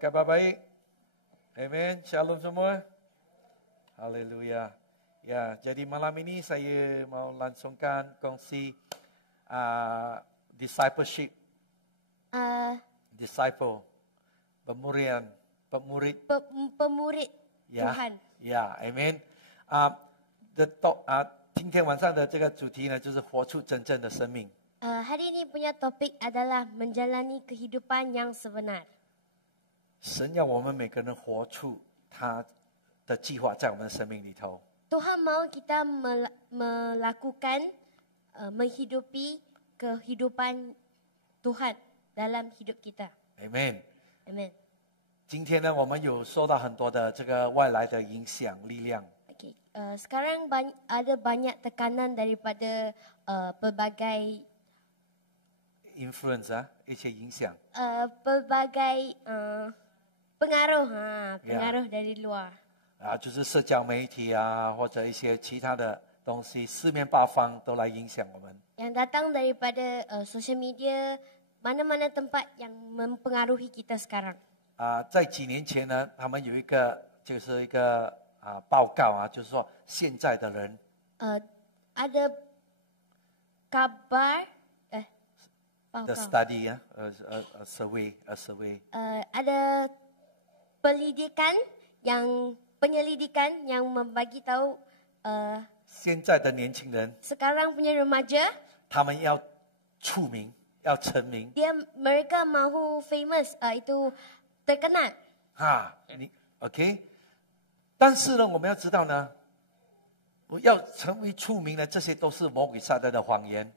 kabar baik? Amen. Shalom semua. Haleluya. Ya, jadi malam ini saya mau langsungkan kongsi discipleship. Disciple, pemurid. Ya, Tuhan.呀，Amen。今天晚上的这个主题呢，就是活出真正的生命。hari ini punya topik adalah menjalani kehidupan yang sebenar. 神要我们每个人活出他的计划在我们的生命里头。Tuhan mau kita melakukan, menghidupi kehidupan Tuhan dalam hidup kita. Amen。Amen。今天呢，我们有受到很多的这个外来的影响力量。Okay. Sekarang ada banyak tekanan daripada pelbagai influence 一些影响。pelbagai pengaruh dari luar. 就是社交媒体或者一些其他的东西，四面八方都来影响我们。Yang datang daripada social media, mana-mana tempat yang mempengaruhi kita sekarang. 在几年前呢，他们有一个就是一个报告就是说现在的人ada kabar the study a survey ada penyelidikan yang membagi tahu 现在的年轻人 sekarang punya remaja 他们要出名要成名 mereka mahu famous itu terkenal OK 但是呢我们要知道呢要成为出名呢这些都是魔鬼撒旦的谎言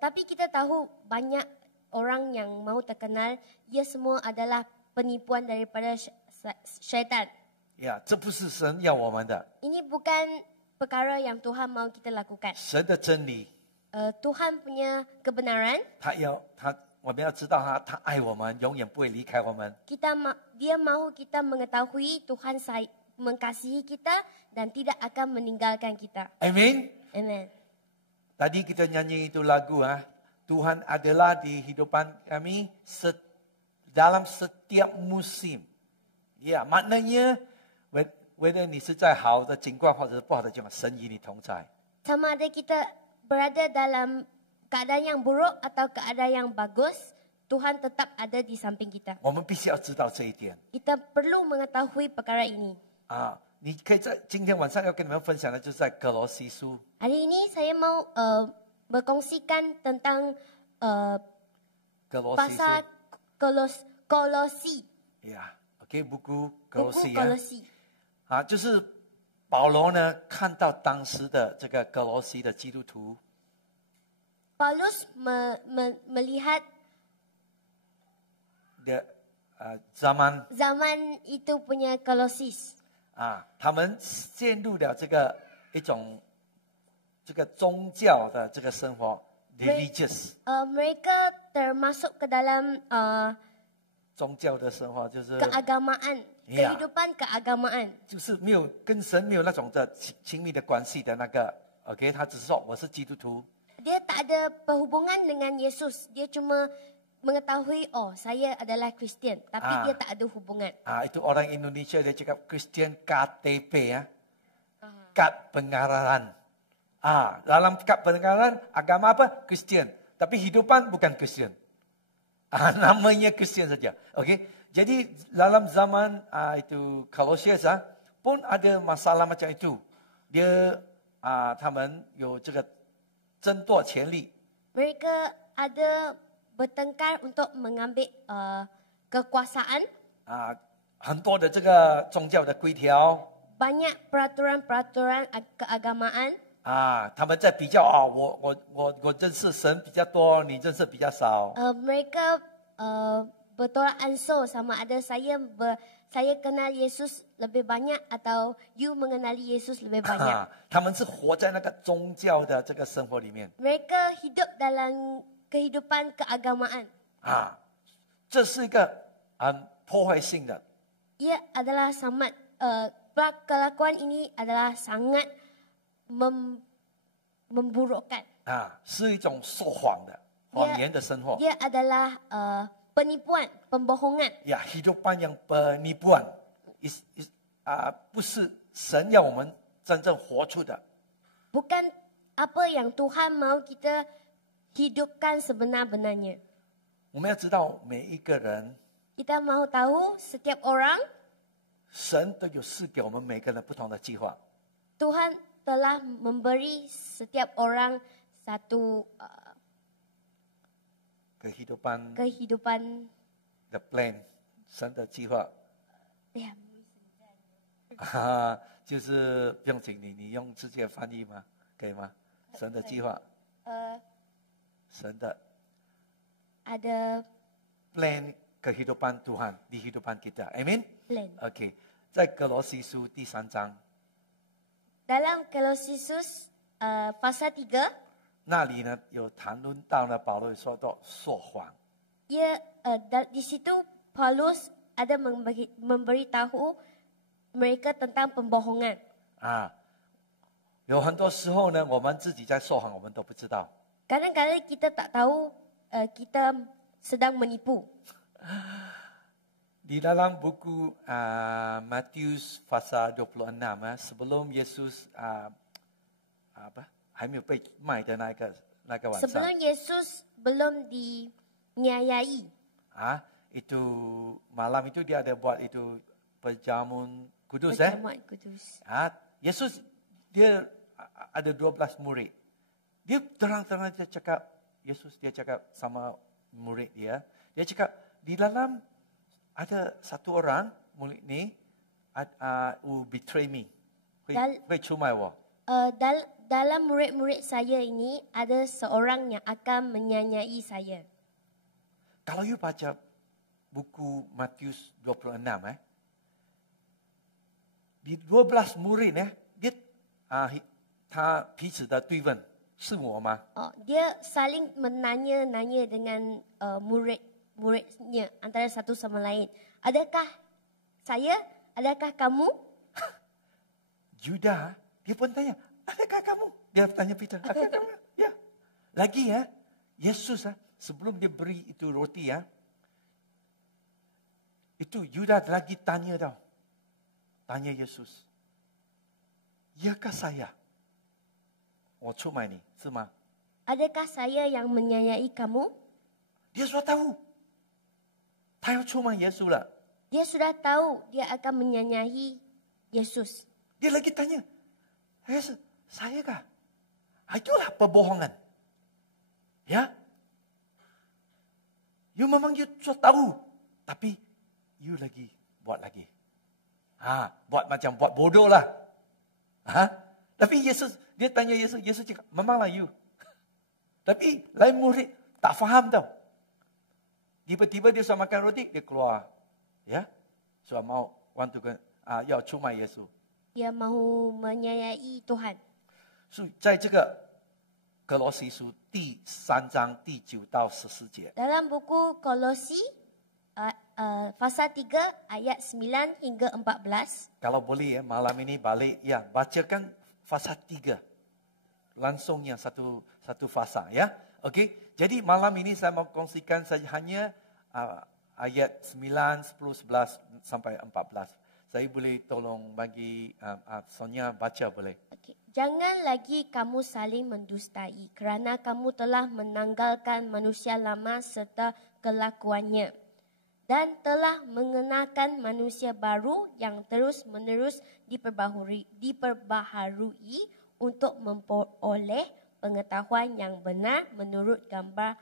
tapi kita tahu banyak orang yang mahu terkenal ia semua adalah penipuan daripada syaitan 这不是神要我们的 ini bukan perkara yang Tuhan mahu kita lakukan 神的真理 Tuhan punya kebenaran 我们要知道他爱我们永远不会离开我们 dia mahu kita mengetahui Tuhan mengasihi kita dan tidak akan meninggalkan kita. Amen. Amen. Tadi kita nyanyi itu lagu Tuhan adalah di hidupan kami dalam setiap musim. Ya, maknanya whether 你是在好的情况或者是不好的情况，神与你同在。 Sama ada kita berada dalam keadaan yang buruk atau keadaan yang bagus, Tuhan tetap ada di samping kita. 我们必须要知道这一点。 Kita perlu mengetahui perkara ini. 你可以在今天晚上要跟你们分享的，就是在歌罗西书。 Hari ini saya mau berkongsikan tentang pasal Kolosi. Ya, OK， buku Kolosi。 Kolosi。 就是保罗呢看到当时的这个歌罗西的基督徒。 Paulus melihat zaman itu punya Kolosis 他们陷入了这个一种这个宗教的这个生活 religious mereka termasuk ke dalam 宗教的生活就是 keagamaan kehidupan keagamaan 就是没有跟神没有那种的亲密的关系的那个 OK 他只是说我是基督徒 dia tak ada perhubungan dengan Yesus dia cuma mengetahui saya adalah Kristian tapi dia tak ada hubungan itu orang Indonesia dia cakap Kristian KTP kad pengajaran dalam kad pengajaran agama apa Kristian tapi hidupan bukan Kristian namanya Kristian saja okey jadi dalam zaman itu Kolosius pun ada masalah macam itu dia 他们有这个争夺权力 mereka ada bertengkar untuk mengambil kekuasaan 很多的这个宗教的规条 banyak peraturan-peraturan keagamaan 他们在比较我认识神比较多你认识比较少 mereka bertolak ansur sama ada saya kenal Yesus lebih banyak atau you mengenali Yesus lebih banyak 他们是活在那个宗教的这个生活里面 mereka hidup dalam kehidupan keagamaan 这是一个很破坏性的 ia adalah sangat kelakuan ini adalah sangat memburukkan 是一种说谎的谎言的生活 dia adalah penipuan, pembohongan. 呀，hidupan yang penipuan， 不是神要我们真正活出的。 Bukan apa yang Tuhan mau kita hidupkan sebenar-benarnya. 我们要知道每一个人， Kita mahu tahu setiap orang 神都有赐给我们每个人不同的计划。 Tuhan telah memberi setiap orang satu kehidupan the plan， 神的计划。 Ya, 就是不用紧，你用直接翻译吗？可以吗？神的计划，神的 ada plan kehidupan Tuhan di kehidupan kita. Amin. plan. OK， 在格罗西书第3章， Dalam Kolosisus pasal 3, 那里呢有谈论到呢，保罗说到说谎。 di situ Paulus ada memberitahu mereka tentang pembohongan. 有很多时候呢，我们自己在说谎，我们都不知道。 Kadang-kadang kita tak tahu kita sedang menipu. Di dalam buku Matius pasal 26 sebelum Yesus 还没有被卖的那个晚上， Sebelum Yesus belum diniayai, itu malam itu dia ada buat itu perjamuan kudus perjamuan kudus. Yesus dia ada 12 murid. Dia terang-terang dia cakap, Yesus dia cakap sama murid dia cakap di dalam ada satu orang murid ni will betray me. 会出卖我。 Dalam murid-murid saya ini ada seorang yang akan menyanyai saya. Kalau you baca buku Matius 26 di 12 murid dia 他彼此的对问是我吗？ Dia saling menanya-nanya dengan murid-muridnya antara satu sama lain. Adakah saya? Adakah kamu? Yuda dia pun tanya, adakah kamu? Dia tanya Peter, adakah kamu? Ya. Lagi Yesus sebelum dia beri itu roti itu Yuda lagi tanya tau. Tanya Yesus. Iyakah saya? 我出卖你是吗？ Adakah saya yang menyanyai kamu? Dia sudah tahu. 他要出卖耶稣了。 Dia sudah tahu dia akan menyanyai Yesus. Dia lagi tanya, Yesus, saya kah? Itulah perbohongan. Ya? You memang you sudah tahu. Tapi you lagi buat lagi. Buat macam buat bodoh lah. Tapi Yesus, dia tanya Yesus, Yesus cakap, memanglah you. Tapi lain murid tak faham tau. Tiba-tiba dia sudah makan roti, dia keluar. Ya? Sudah mau, want to go, 要出卖耶稣。 Dia mahu menyanyai Tuhan. 所以在这个格罗西书第3章第9到14节， Dalam buku Kolosi pasal 3 ayat 9 hingga 14. kalau boleh malam ini balik bacakan fasa 3. Langsung yang satu fasa ya. Okey. Jadi malam ini saya mau kongsikan saja hanya ayat 9, 10, 11 sampai 14. Saya boleh tolong bagi Sonia baca boleh. Okay. Jangan lagi kamu saling mendustai kerana kamu telah menanggalkan manusia lama serta kelakuannya dan telah mengenakan manusia baru yang terus-menerus diperbaharui untuk memperoleh pengetahuan yang benar menurut gambar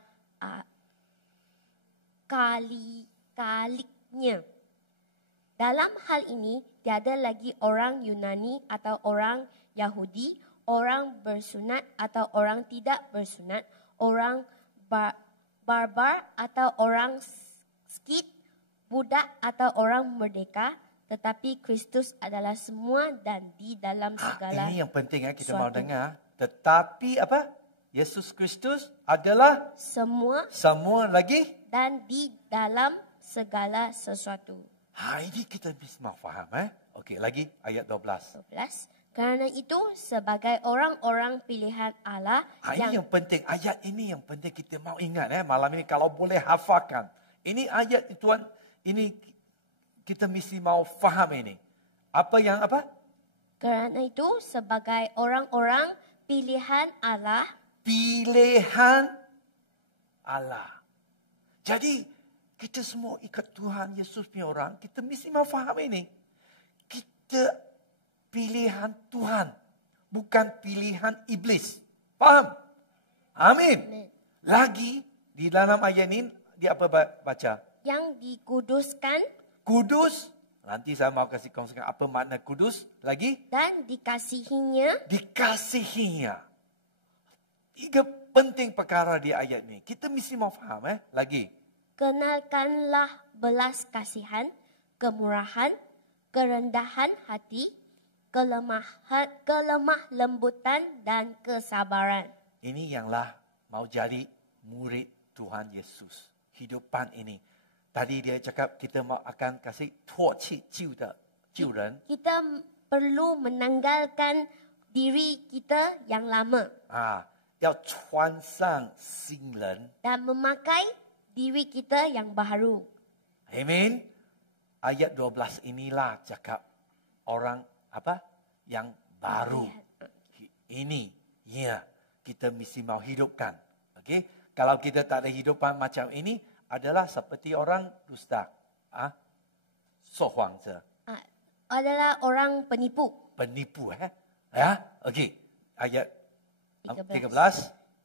kaliknya. Dalam hal ini, tiada lagi orang Yunani atau orang Yahudi, orang bersunat atau orang tidak bersunat, orang barbar atau orang Skit, budak atau orang merdeka, tetapi Kristus adalah semua dan di dalam segala Ini yang penting kita suatu. mau dengar. Tetapi apa? Yesus Kristus adalah semua lagi. dan di dalam segala sesuatu. Ini kita bisa faham Okey, lagi ayat 12. 12. Kerana itu sebagai orang-orang pilihan Allah Ini yang penting, ayat ini yang penting kita mau ingat malam ini kalau boleh hafalkan. Ini ayat Tuhan, ini kita mesti mau faham ini. Apa yang apa? Kerana itu sebagai orang-orang pilihan Allah, Pilihan Allah. Jadi kita semua ikut Tuhan Yesus punya orang, kita mesti mau faham ini. Kita pilihan Tuhan, bukan pilihan iblis. Faham? Amin. Amin. Lagi di dalam ayat ini dia apa baca? yang dikuduskan Kudus. Nanti saya mau kasih kongsikan apa makna kudus. Lagi? dan dikasihinya, Dikasihinya. 3 penting perkara di ayat ini. Kita mesti mau faham. Lagi. kenalkanlah belas kasihan, kemurahan, kerendahan hati, kelemah lembutan dan kesabaran. Ini yanglah mau jadi murid Tuhan Yesus. Hidupan ini. Tadi dia cakap kita mau akan kasih 唾弃旧的旧人。 Kita perlu menanggalkan diri kita yang lama 要穿上新人。 dan memakai diri kita yang baru. Amin. Ayat 12 inilah cakap orang apa? Yang baru. Ini ya kita mesti mau hidupkan. Okey. Kalau kita tak ada hidupan macam ini adalah seperti orang dusta. Sohuang je. Adalah orang penipu. Penipu ya. Okey. Ayat 13.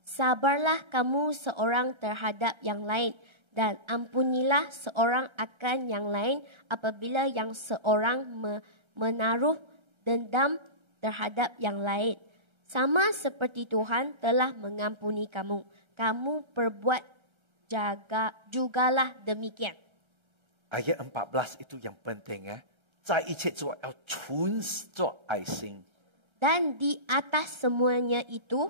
Sabarlah kamu seorang terhadap yang lain dan ampunilah seorang akan yang lain apabila yang seorang menaruh dendam terhadap yang lain. Sama seperti Tuhan telah mengampuni kamu. Kamu perbuat jugalah demikian. Ayat 14 itu yang penting 在一切做要纯做爱心。 Dan di atas semuanya itu,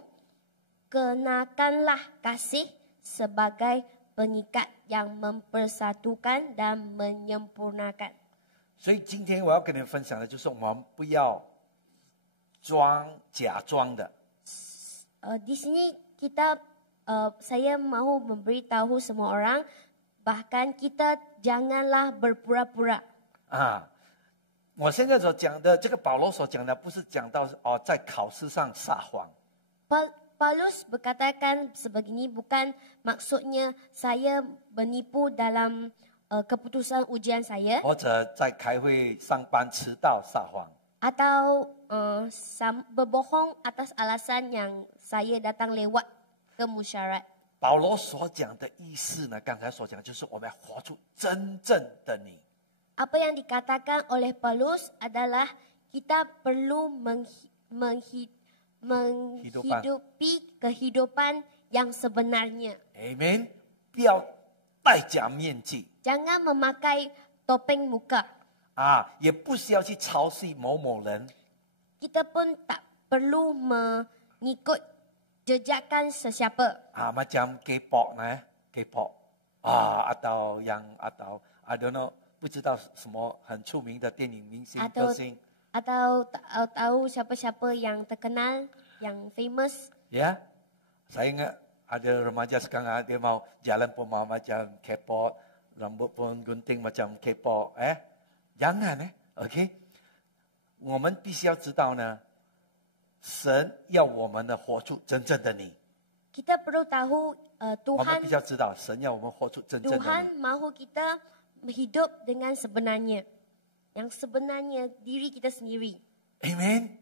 kenakanlah kasih sebagai pengikat yang mempersatukan dan menyempurnakan. 所以今天我要跟你们分享的就是我们不要假装的。 Di sini saya mahu memberitahu semua orang, bahkan kita janganlah berpura-pura. 我现在所讲的，这个保罗所讲的，不是讲到在考试上撒谎。 Paulus berkatakan sebegini bukan maksudnya saya menipu dalam keputusan ujian saya 或者在开会上班迟到撒谎。 atau berbohong atas alasan yang saya datang lewat ke musyarat. 保罗所讲的意思呢，刚才所讲就是我们要活出真正的你。 Apa yang dikatakan oleh Paulus adalah kita perlu menghidupi kehidupan yang sebenarnya. Amen。不要戴假面具 Jangan memakai topeng muka. 也不需要去抄袭某某人。 Kita pun tak perlu mengikut jejakan sesiapa. Macam K-pop K-pop atau I don't know 不知道什么很出名的电影明星歌星。 Atau tahu siapa-siapa yang terkenal, yang famous. Ya, saya ingat ada remaja sekarang dia mau jalan pun mau macam K-pop, rambut pun gunting macam K-pop. Jangan OK。我们必须要知道呢，神要我们的活出真正的你。 Kita perlu tahu 我们必须要知道，神要我们活出真正的你。 Tuhan mahu kita hidup dengan sebenarnya. Yang sebenarnya diri kita sendiri. Amen，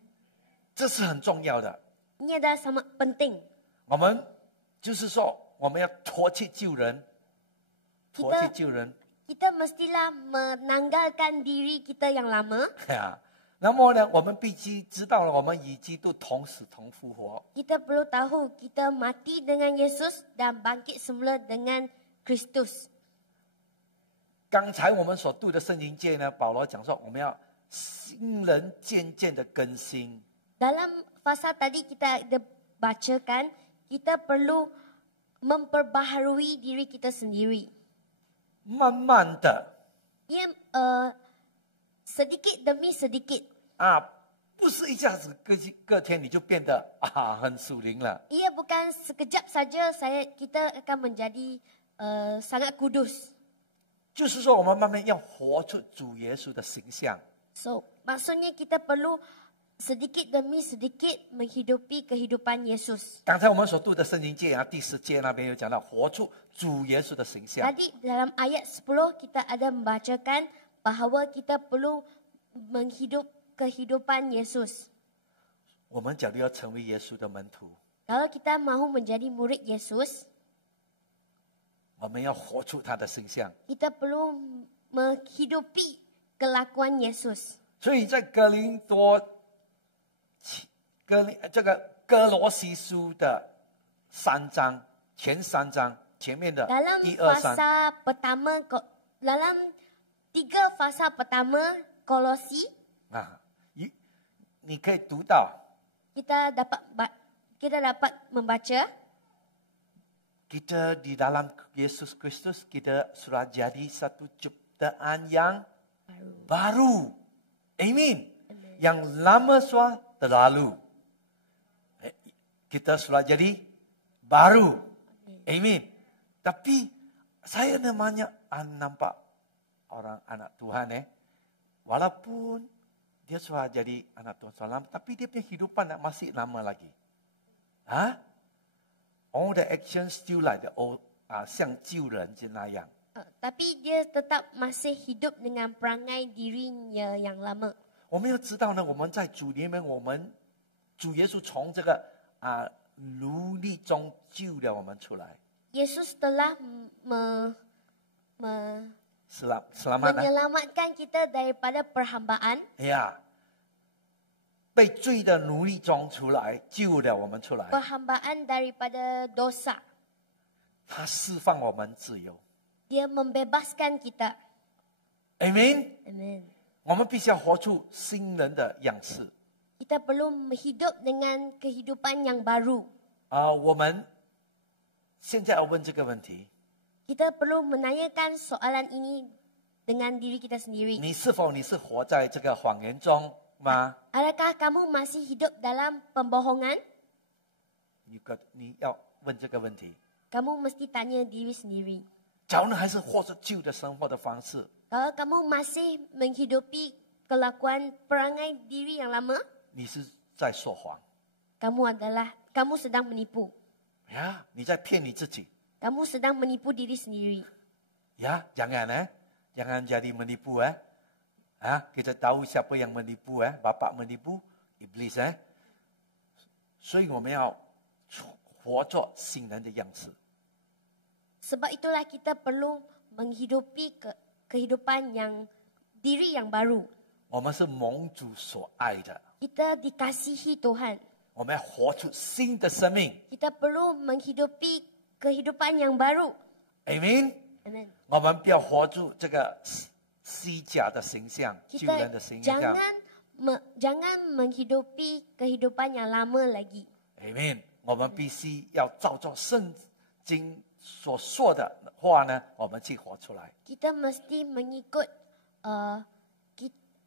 这是很重要的。 Ini adalah sangat penting. 我们就是说，我们要脱去旧人，脱去旧人。 Kita mestilah menanggalkan diri kita yang lama. 那么呢，我们必须知道了，我们与基督同死同复活。 Kita perlu tahu kita mati dengan Yesus dan bangkit semula dengan Kristus. 刚才我们所读的圣经界呢，保罗讲说，我们要新人渐渐的更新。 Dalam fasa tadi kita ada bacakan, kita perlu memperbaharui diri kita sendiri. 慢慢的 Ia sedikit demi sedikit. 不是一下子隔天你就变得很属灵了。 Ia bukan sekejap saja kita akan menjadi sangat kudus. 就是说我们慢慢要活出主耶稣的形象。 So, maksudnya kita perlu sedikit demi sedikit menghidupi kehidupan Yesus. 刚才我们所读的圣经节第10节那边有讲到活出主耶稣的形象。 Tadi dalam ayat 10 kita ada membacakan bahawa kita perlu menghidup kehidupan Yesus. 我们假如要成为耶稣的门徒， Kalau kita mahu menjadi murid Yesus, 我们要活出他的形象。 kita perlu menghidupi kelakuan Yesus. 所以在哥罗西书的3章前3章前面的 Dalam 1、2、3 fasa pertama, dalam 3 fasa pertama Kolosi, 啊，你可以读到 kita dapat membaca kita di dalam Yesus Kristus kita sudah jadi satu ciptaan yang baru. Amin. Yang lama sudah terlalu. Kita sudah jadi baru. Amin. Tapi saya namanya nampak orang anak Tuhan walaupun dia sudah jadi anak Tuhan salam, tapi dia punya hidupan masih lama lagi. All the actions still like the old, 像旧人那样。 tapi dia tetap masih hidup dengan perangai dirinya yang lama. 我们要知道呢，我们在主里面，我们主耶稣从这个奴隶中救了我们出来。 Yesus telah selamat menyelamatkan kita daripada perhambaan. 被罪的奴隶中出来，救了我们出来。 Perhambaan daripada dosa. 他释放我们自由。 Dia membebaskan kita. Amen。 Amen. 我们必须要活出新人的样式。 Kita perlu hidup dengan kehidupan yang baru. 我们现在要问这个问题： Kita perlu menanyakan soalan ini dengan diri kita sendiri. 你是否是活在这个谎言中吗？ Adakah kamu masih hidup dalam pembohongan? 你要问这个问题。 Kamu mesti tanya diri sendiri. 假如你还是活着旧的生活的方式， Kalau kamu masih menghidupi kelakuan perangai diri yang lama, 你是在说谎 kamu sedang menipu. 你在骗你自己 Kamu sedang menipu diri sendiri. jangan jadi menipu kita tahu siapa yang menipu Bapa menipu iblis 所以我们要活做新人的样式。 Sebab itulah kita perlu menghidupi kehidupan diri yang baru. 我们是蒙主所爱的， Kita dikasihi Tuhan. 我们要活出新的生命。 Kita perlu menghidupi kehidupan yang baru. Amen。 Amen. 我们不要活出这个虚假的形象，旧 Kita 人的形象。 jangan menghidupi kehidupan yang lama lagi. Amen。我们必须要照着圣经所说的话呢，我们去活出来。 Kita mesti mengikut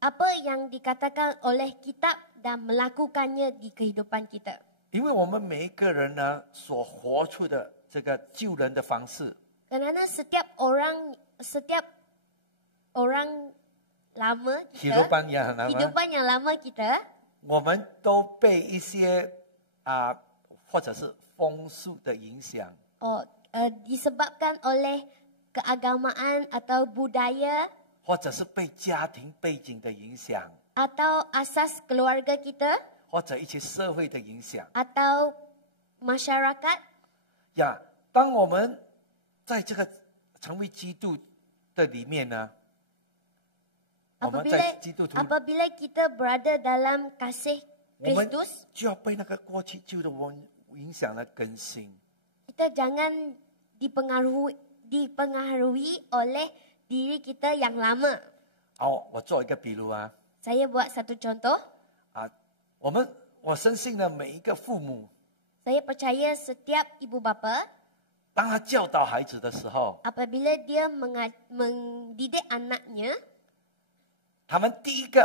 apa yang dikatakan oleh kitab dan melakukannya di kehidupan kita. 因为我们每一个人呢，所活出的这个救人的方式， Kerana setiap orang lama kita, hidupan yang lama kita, 我们都被一些或者是风俗的影响， disebabkan oleh keagamaan atau budaya 或者是被家庭背景的影响， atau asas keluarga kita 或者一些社会的影响。 atau masyarakat. 当我们在这个成为基督的里面呢，我们在基督徒， apabila kita berada dalam kasih 我们 Kristus, 就要被那个过去旧的我影响了更新。 kita jangan dipengaruhi oleh diri kita yang lama. 我做一个比如 Saya buat satu contoh. 我深信呢，每一个父母， Saya percaya setiap ibu bapa, 当他教导孩子的时候， apabila dia mendidik anaknya, 他们第一个，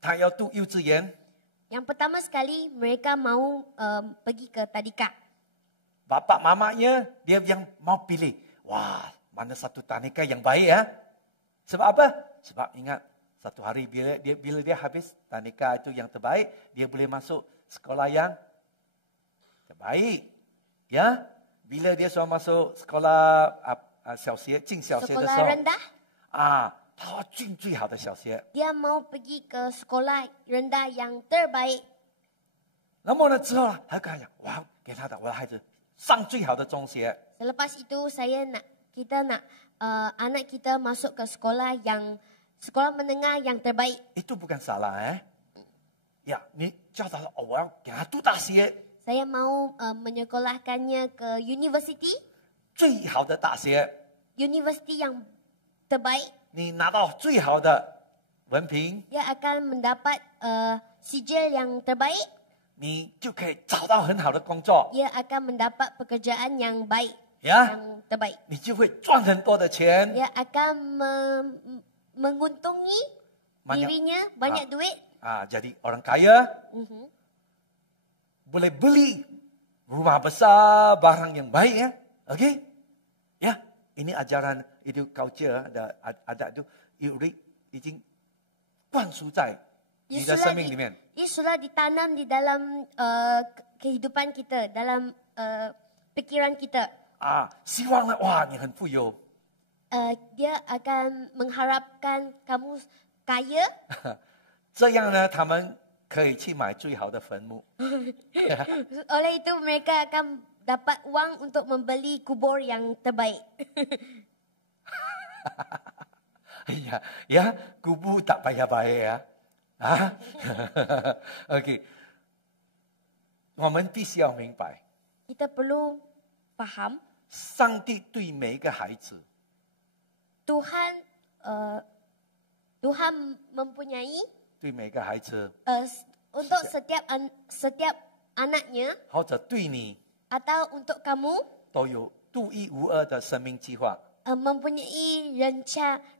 他要读幼稚园， yang pertama sekali mereka mau pergi ke tadika. Bapak mamanya dia yang mau pilih. Wah, mana satu tadika yang baik ya. Sebab apa? Sebab ingat satu hari bila dia habis tadika itu yang terbaik, dia boleh masuk sekolah yang terbaik. Ya, bila dia sudah masuk sekolah sekolah rendah, 他要进最好的小学。 dia mau pergi ke sekolah rendah yang terbaik. 那么呢之后呢，他跟他讲，我要给我的孩子上最好的中学。 Selepas itu kita nak anak kita masuk ke sekolah menengah yang terbaik. Itu bukan salah ya, 你教导了我要给他读大学， Saya mau menyekolahkannya ke university, 最好的大学， university yang terbaik. 你拿到最好的文凭， Dia akan mendapat sijil yang terbaik. 你就可以找到很好的工作 Dia akan mendapat pekerjaan yang baik, 呀， yang terbaik. 你就会赚很多的钱。 Dia akan menguntungi dirinya banyak duit. Jadi orang kaya boleh beli rumah besar, barang yang baik ya. Okey? Ya, ini ajaran itu culture ada itu已经灌输在你的生命里面。 Ia sudah ditanam di dalam kehidupan kita, dalam pikiran kita. 希望呢，哇，你很富有。 Dia akan mengharapkan kamu kaya. 这样呢，他们可以去买最好的坟墓。 Oleh itu mereka akan dapat wang untuk membeli kubur yang terbaik. Ya, kubur tak payah bayar ya. OK， 我们必须要明白， Kita perlu faham 上帝对每一个孩子 Tuhan mempunyai 对每个孩子， untuk setiap anaknya 或者对你 atau untuk kamu 都有独一无二的生命计划。 mempunyai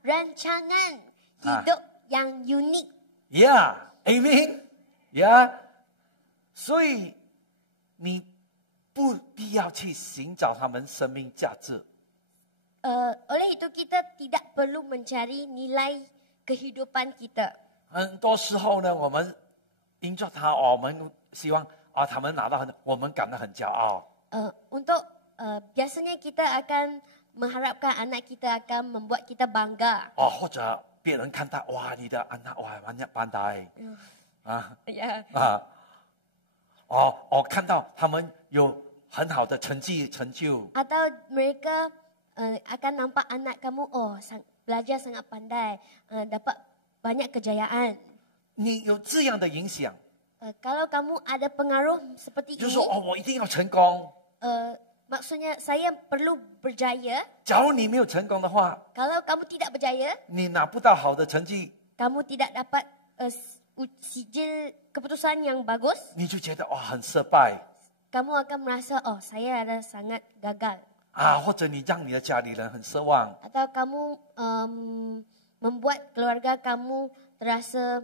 rancangan hidup yang unik. Yeah, amen. Yeah， 所以你不必要去寻找他们生命价值。 Oleh itu kita tidak perlu mencari nilai kehidupan kita. 很多时候呢，我们因着他，我们希望他们拿到很，我们感到很骄傲。 Untuk biasanya kita akan mengharapkan anak kita akan membuat kita bangga. 或者别人看到，哇，你的anak哇banyak pandai， Ya. 看到他们有很好的成就。 Atau mereka akan nampak anak kamu belajar sangat pandai, dapat banyak kejayaan. 你有这样的影响， Kalau kamu ada pengaruh seperti 就 ini, 说我一定要成功。 maksudnya saya perlu berjaya. 假如你没有成功的话， Kalau kamu tidak berjaya, 你拿不到好的成绩， kamu tidak dapat sijil keputusan yang bagus, 你就觉得很失败 kamu akan merasa saya ada sangat gagal. 或者你让你的家里人很失望。 Atau kamu membuat keluarga kamu terasa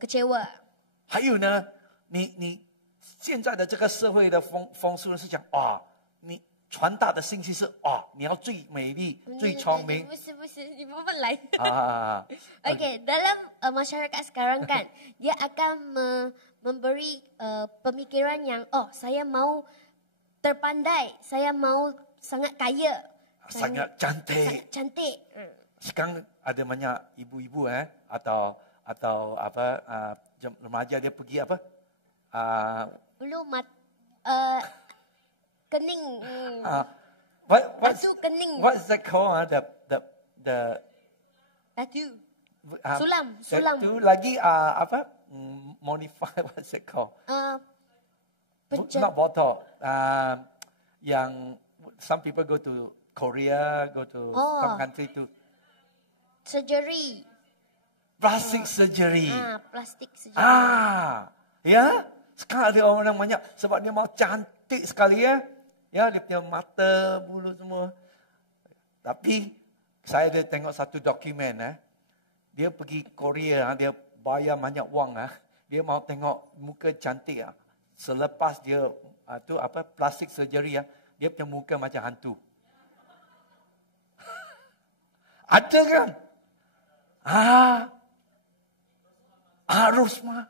kecewa. 还有呢，你现在的这个社会的风俗是讲你传达的信息是你要最美丽、最聪明。 Bukan, ini bukan lain. 啊 Okey, dalam masyarakat sekarang kan, dia akan memberi pemikiran yang saya mau terpandai, saya mau sangat kaya, sangat sangat cantik. cantik. Sekarang ada banyak ibu-ibu atau remaja dia pergi apa? Belum kening. Batu kening. What's that called? The Batu. Sulam. Itu lagi apa? Modify, what's it called? Not bottle. Yang some people go to Korea, go to some country to surgery. Plastic surgery. Plastik surgery. Ya. Sekarang ada orang banyak sebab dia mau cantik sekali ya. Ya, dia punya mata, bulu semua. Tapi saya ada tengok satu dokumen dia pergi Korea, dia bayar banyak wang dia mau tengok muka cantik selepas dia plastik surgery dia punya muka macam hantu. Ada kan? Rosma.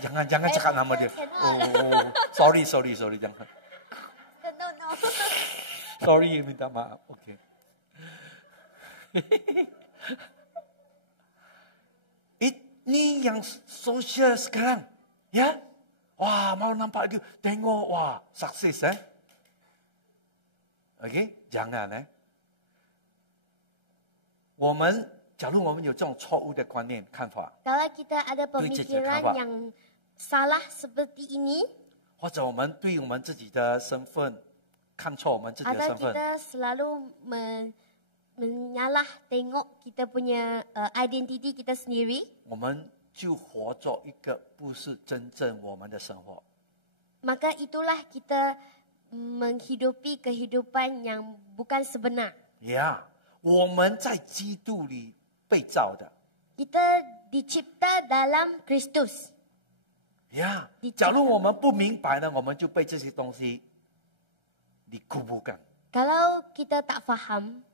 Jangan cakap nama dia. Oh, sorry, jangan. No. Sorry, minta maaf. Okay. Ini yang sosial sekarang. Ya? Wah, mau nampak dia. Tengok, wah, sukses Okay? Jangan 假如我们有这种错误的观念看法， Kalau kita ada pemikiran yang salah seperti ini, 或者我们对我们自己的身份看错我们自己的 atau 身份， kita selalu menyalah tengok kita punya identiti kita sendiri, 我们就活做一个不是真正我们的生活。 maka itulah kita menghidupi kehidupan yang bukan sebenar. 呀，我们在基督里被造的。 Kita dicipta dalam Kristus. 呀，假如我们不明白呢，我们就被这些东西dikuburkan Kalau kita tak faham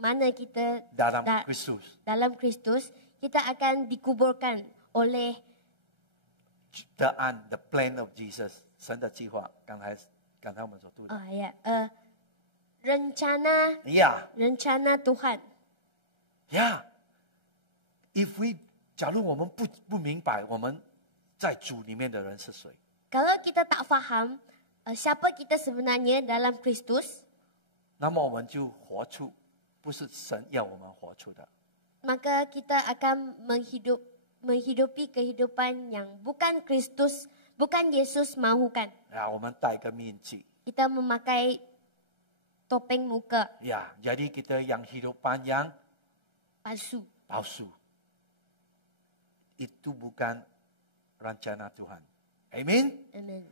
mana kita dalam Kristus。 dalam Kristus, kita akan dikuburkan oleh 的按 the plan of Jesus 神的计划，刚才我们所读的。rencana Yeah. Tuhan. Yeah. If 假如我们不明白我们在主里面的人是谁， Kalau kita tak faham siapa kita sebenarnya dalam Kristus, 那么我们就活出不是神要我们活出的。 maka kita akan menghidupi kehidupan yang bukan Kristus, bukan Yesus mahukan. 呀，我们戴个面具。 Kita memakai topeng muka Ya, jadi kita yang hidupan yang palsu. palsu. Itu bukan rencana Tuhan. Amin. Amen.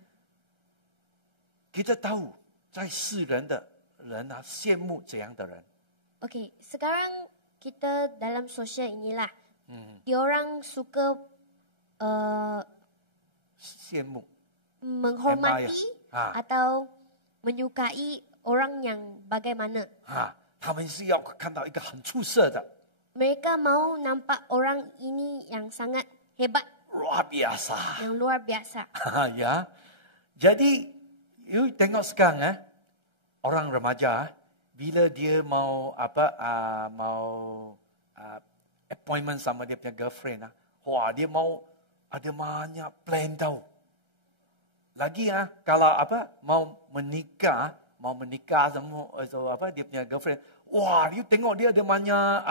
Kita tahu 在世人的人羡慕这样的人。 Okey, sekarang kita dalam sosial inilah. 嗯， Diorang suka 羡慕 menghormati Ah. atau menyukai orang yang bagaimana. 他们是要看到一个很出色的 Mereka mau nampak orang ini yang sangat hebat, luar biasa. yang luar biasa. Ya. Jadi you tengok sekarang orang remaja bila dia mau appointment sama dia punya girlfriend wah dia mau ada banyak plan tahu. Lagi kalau mau menikah sama dia punya girlfriend, wah you tengok dia ada banyak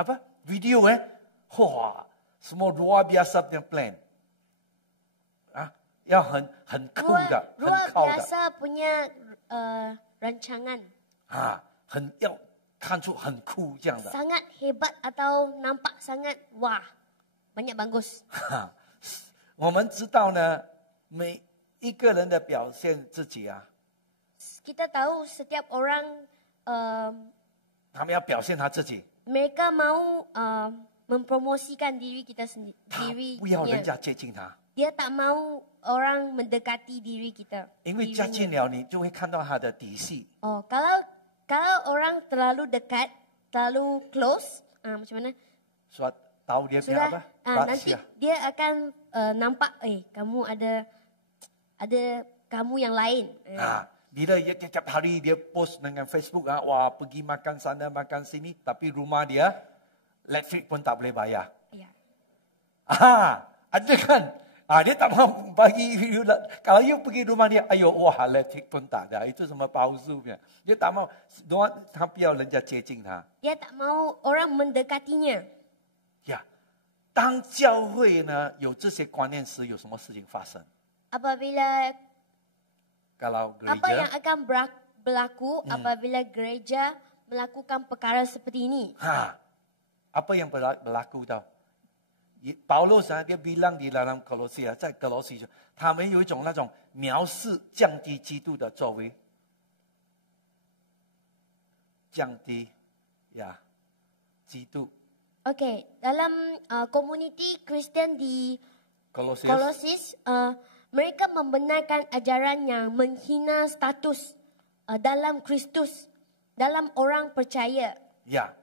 video wah semua luar biasa punya plan. Ya 很酷的，很 Luar 高的， biasa punya rancangan. 要看出很酷这样的。 Sangat hebat atau nampak sangat wah, banyak bagus. 我们知道呢，每一个人的表现自己Kita tahu setiap orang 他们要表现他自己， mereka mau mempromosikan diri kita 他 sendiri. 不要人家接近他， Dia tak mau orang mendekati diri kita. 因为接近了你就会看到他的底细。 Oh, kalau orang terlalu dekat, terlalu close, macam mana? 说tahu dia punya Sudah, apa? nanti Rahsia. dia akan nampak, kamu ada kamu yang lain. Bila dia tiap hari dia post dengan Facebook, wah pergi makan sana makan sini, tapi rumah dia Netflix pun tak boleh bayar. Ya. Ada kan? Dia tak mau bagi video. Kalau you pergi rumah dia, ayo wah Netflix pun tak ada. Itu semua palsu punya. Dia tak mau,他不要人家接近他。 Dia tak mau orang mendekatinya. 呀，当教会呢有这些观念时，有什么事情发生？ Apabila Kalau apa gereja, yang akan berlaku apabila gereja melakukan perkara seperti ini? apa yang berlaku tau? Paulus dia bilang di dalam Kolose 在格罗西他们有一种那种藐视降低基督的作为，降低基督。 Okey, dalam komuniti Kristian di Koloses, mereka membenarkan ajaran yang menghina status dalam Kristus, dalam orang percaya. Ya,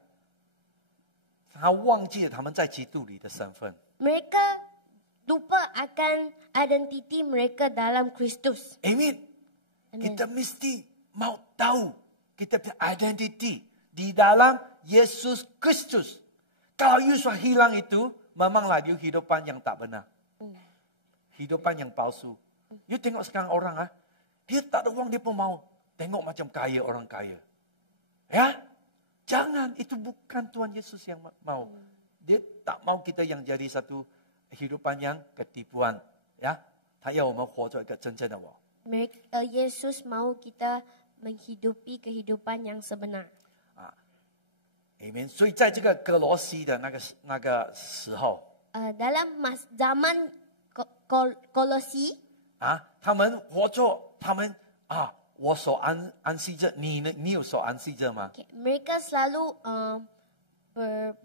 他忘记了他们在基督里的身份。 Mereka lupa akan identiti mereka dalam Kristus. Amin. Amen. Kita mesti mau tahu kita punya identiti di dalam Yesus Kristus. Kalau you sudah hilang itu, memanglah you hidupan yang tak benar. Hidupan yang palsu. You tengok sekarang orang, dia tak ada uang, dia pun mau tengok macam kaya, orang kaya. Ya, jangan, itu bukan Tuhan Yesus yang mau. Dia tak mau kita yang jadi satu kehidupan yang ketipuan. Ya, 他要我们活着一个真正的我。 Yesus mau kita menghidupi kehidupan yang sebenar. Amen. 所以在这个哥罗西的那个时候， Dalam zaman Kolosi, 他们活着，他们我所安息着，你呢？你有所安息着吗？ mereka selalu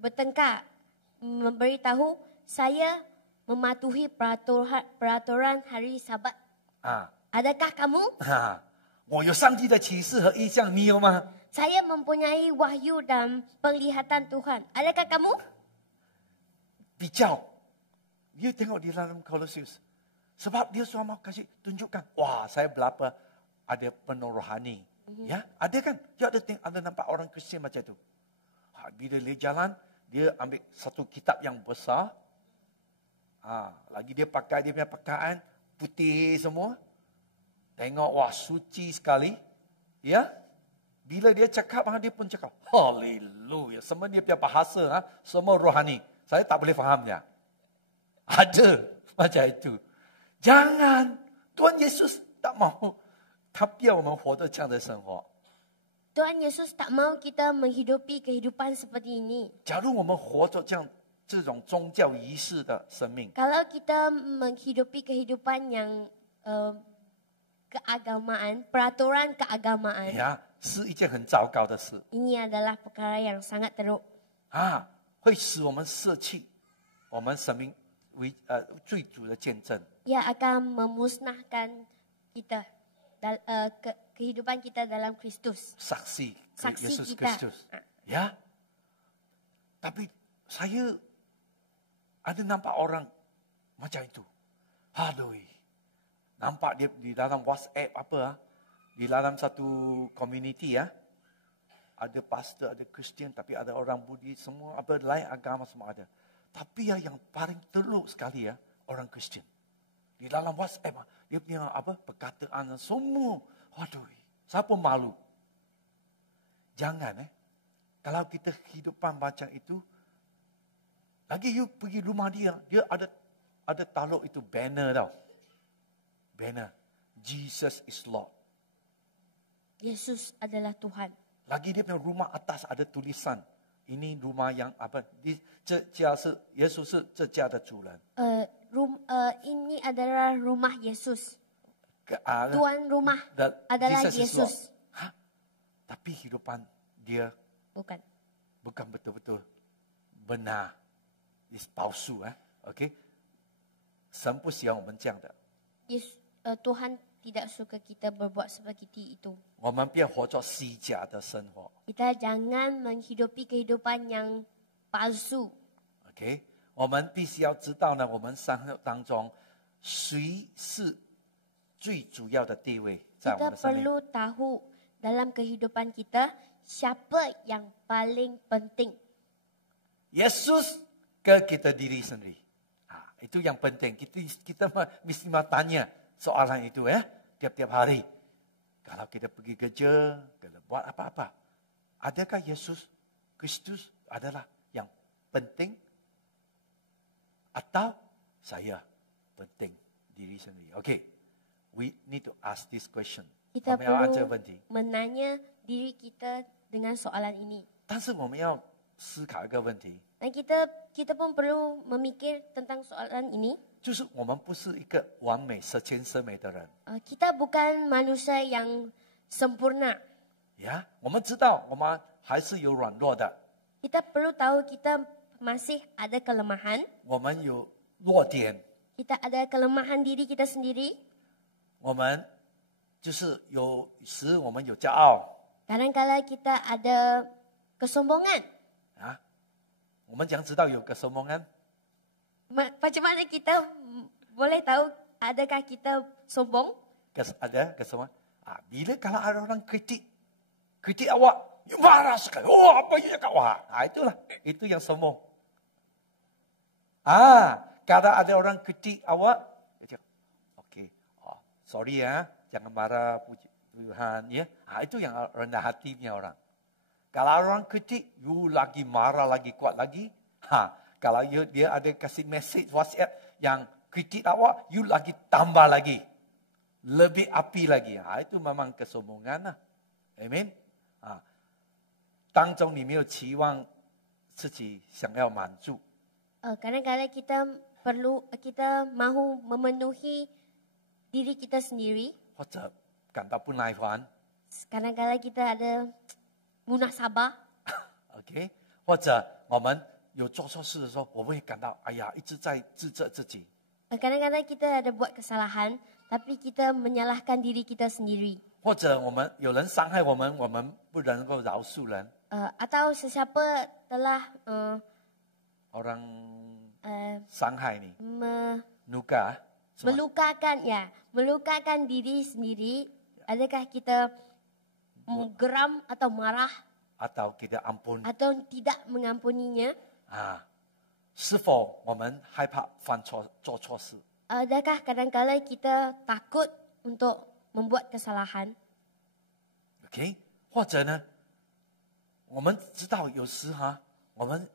bertengkar, memberitahu saya mematuhi peraturan hari Sabat. 啊 Adakah kamu? 我有上帝的启示和意象，你有吗？ Saya mempunyai wahyu dan penglihatan Tuhan. Adakah kamu? 比较，you tengok di dalam Kolosius, sebab dia sudah mau kasih tunjukkan, wah saya berapa ada penuh rohani, ya ada kan? You ada nampak orang Kristian macam tu. Bila dia jalan, dia ambil satu kitab yang besar, lagi dia pakai dia punya pakaian putih semua, tengok wah suci sekali, ya. Bila dia cakap, dia pun cakap, haleluya. Semua dia punya bahasa, semua rohani. Saya tak boleh fahamnya. Ada macam itu. Jangan. Tuhan Yesus tak mahu. Tapi kita活得这样的生活。 Tuhan Yesus tak mau kita menghidupi kehidupan seperti ini. 假如我们活着这种宗教仪式的生命， Kalau kita menghidupi kehidupan yang keagamaan, peraturan keagamaan, 是一件很糟糕的事 ini adalah perkara yang sangat teruk. 会使我们舍弃我们生命最主的见证。 Ia akan memusnahkan kita, kehidupan kita dalam Kristus. Saksi Yesus kita. Kristus. Ya. Tapi saya ada nampak orang macam itu. Aduh. Nampak dia di dalam WhatsApp di dalam satu community ada pastor, ada Kristian, tapi ada orang Budi, semua lain agama semua ada. Tapi yang paling teruk sekali orang Kristian. Di dalam WhatsApp dia punya perkataan semua. Aduh, saya pun malu. Jangan kalau kita hidupan macam itu, lagi you pergi rumah dia ada taruh itu banner tau. Banner, Jesus is Lord. Yesus adalah Tuhan. Lagi dia punya rumah atas ada tulisan. Ini rumah yang Yesus 是这家的主人。 Ini adalah rumah Yesus. Tuan rumah adalah Yesus. Tapi hidupan dia bukan betul-betul benar. Is palsu. Okay? 神不喜欢我们这样的。 Tuhan tidak suka kita berbuat seperti itu. 我们不要活着虚假的生活。 Kita jangan menghidupi kehidupan yang palsu. OK， 我们必须要知道呢，我们生活当中谁是最主要的地位在我 Kita 们的生命。 perlu tahu dalam kehidupan kita siapa yang paling penting. Yesus ke kita diri sendiri. Itu yang penting. Kita mesti tanya soalan itu tiap-tiap hari. Kalau kita pergi kerja, kita buat apa-apa. Adakah Yesus Kristus adalah yang penting? Atau saya penting diri sendiri? Okay, we need to ask this question. Kita 我们要按这个 perlu 问题。 menanya diri kita dengan soalan ini. 但是我们要思考一个问题， Dan kita pun perlu memikir tentang soalan ini. 就是我们不是一个完美、十全十美的人。 Kita bukan manusia yang sempurna. 我们知道我们还是有软弱的， Kita perlu tahu kita masih ada kelemahan. 我们有弱点， Kita ada kelemahan diri kita sendiri. 我们就是有时我们有骄傲 Kadang-kala kita ada kesombongan. 我们怎样知道有kesombongan? Macam mana kita boleh tahu adakah kita sombong? Ada kesombongan. Bila kalau ada orang kritik awak, you marah sekali. Oh, apa you cakap? Wah, itulah. Itu yang sombong. Kalau ada orang kritik awak, dia cakap, okey, sorry ya, jangan marah, puji Tuhan ya. Itu yang rendah hatinya orang. Kalau orang kritik, you lagi marah, lagi kuat lagi. Kalau dia ada kasih message WhatsApp yang kritik awak, you lagi tambah lagi. Lebih api lagi. Itu memang kesombongan lah. Amen. 当中你没有期望自己想要满足。Kadang-kadang kita mahu memenuhi diri kita sendiri. 或者感到不耐烦。Kadang-kadang kita ada munasabah. OK， 或者我们有做错事的时候，我们会感到哎呀，一直在自责自己。Kadang-kadang kita ada buat kesalahan, tapi kita menyalahkan diri kita sendiri. 或者我们有人伤害我们，我们不能够饶恕人。Atau sesiapa telah orang 伤害你， nuka， melukakan diri sendiri. Adakah kita geram atau marah? Atau kita ampun? Atau tidak mengampuninya? 是否我们害怕做错事？ Adakah kadang-kala kita takut untuk membuat kesalahan? OK， 或者呢，我们知道有时我们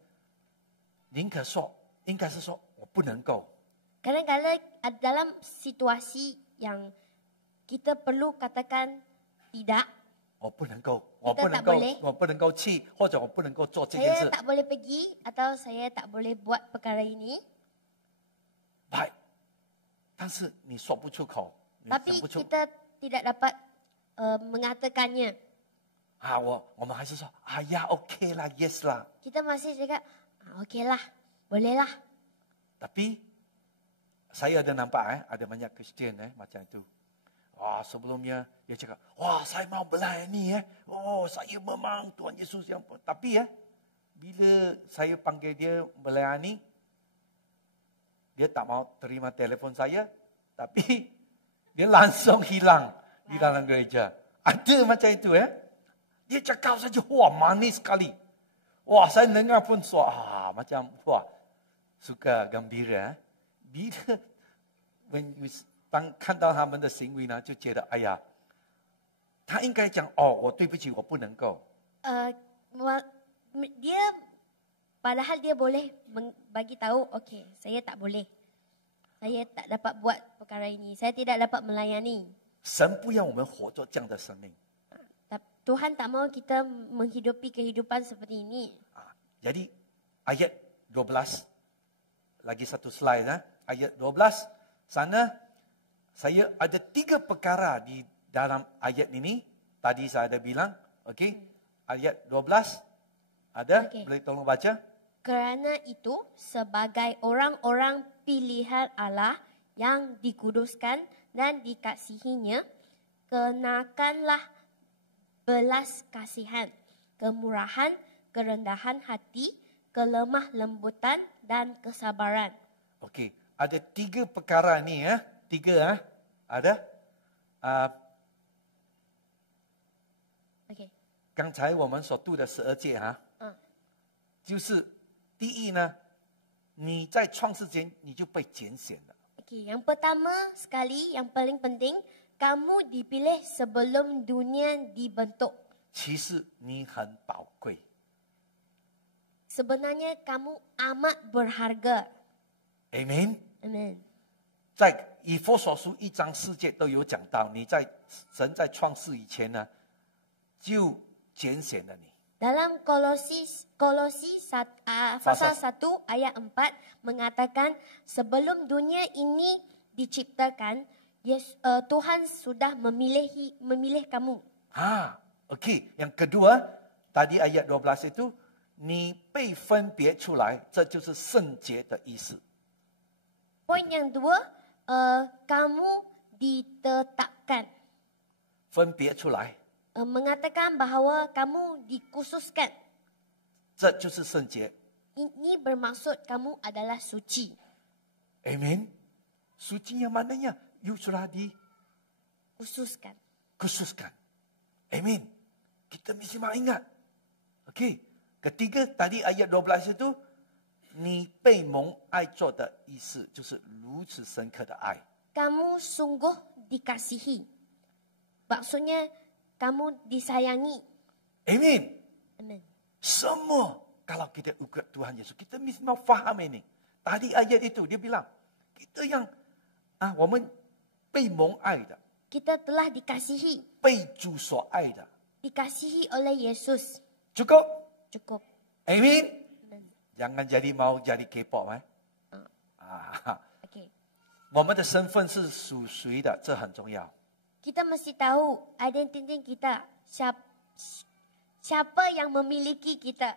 宁可说，应该是说我不能够。 Kadang-kala dalam situasi yang kita perlu katakan tidak. 我不能够，我不能够去，或者我不能够做这件事。 Saya tak boleh pergi atau saya tak boleh buat perkara ini. 但是你说不出口， Tapi kita tidak dapat mengatakannya. 我们还是说，呀 ，OK 啦 ，Yes 啦。 Kita masih cakap, okey lah, boleh lah. Tapi saya ada nampak ada banyak Kristian macam itu. Sebelumnya dia cakap, saya mau melayani saya memang Tuhan Yesus yang. Tapi bila saya panggil dia melayani, dia tak mau terima telefon saya, tapi dia langsung hilang di dalam gereja. Ada macam itu Dia cakap saja, manis sekali. Saya dengar pun macam suka gembira. Bila当看到他们的行为呢，就觉得哎呀，他应该讲我对不起，我不能够。Padahal dia boleh bagi tahu, okey, saya tak boleh. Saya tak dapat buat perkara ini. Saya tidak dapat melayani. 神不要我们活着这样的生命。 Tuhan tak mahu kita menghidupi kehidupan seperti ini. Jadi ayat 12 lagi satu slide ayat 12 sana saya ada 3 perkara di dalam ayat ini. Tadi saya ada bilang, okey. Ayat 12 ada, boleh tolong baca? Kerana itu sebagai orang-orang pilihan Allah yang dikuduskan dan dikasihinya, kenakanlah belas kasihan, kemurahan, kerendahan hati, kelemah lembutan dan kesabaran. Okey, ada 3 perkara ni 3 ada. Okey. 刚才我们所读的12节就是第一呢，你在创世前你就被拣选了。 Okey, yang pertama sekali, yang paling penting, kamu dipilih sebelum dunia dibentuk. 其实你很宝贵。 Sebenarnya kamu amat berharga. Amen。 Amen. 在以弗所书1章4节都有讲到，神在创世以前呢，就拣选了你。 Dalam Kolose pasal 1 ayat 4 mengatakan sebelum dunia ini diciptakan, Tuhan sudah memilih kamu. Okey. Yang kedua, tadi ayat 12 itu, 你被分别出来，这就是圣洁的意思。 Poin yang 2, kamu ditetapkan. 分别出来， Mengatakan bahawa kamu dikhususkan. 这就是圣洁。Ini bermaksud kamu adalah suci. Amin. Sucinya mananya? You sudah Khususkan. dikhususkan. Amin. Kita mesti mau ingat. Okey. Ketiga, tadi ayat 12 itu, 你被蒙爱做的意思就是如此深刻的爱。 Kamu sungguh dikasihi. Maksudnya kamu disayangi. Amin. Amin. Semua kalau kita ikut Tuhan Yesus, kita mesti mau faham ini. Tadi ayat itu dia bilang, kita yang 我们被蒙爱的， Kita telah dikasihi. 被主所爱的， Dikasihi oleh Yesus. cukup. Cukup. Amin. Amin. Jangan mau jadi K-pop Okay. 我们的身份是属谁的，这很重要。 Kita mesti tahu identiti kita. Siapa yang memiliki kita.